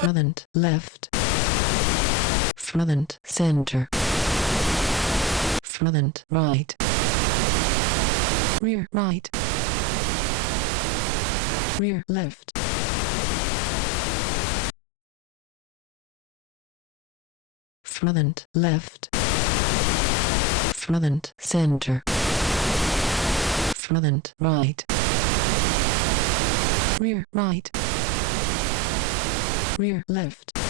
front left, front center, front right, rear right, rear left, front left, front center, front right, rear right, rear left.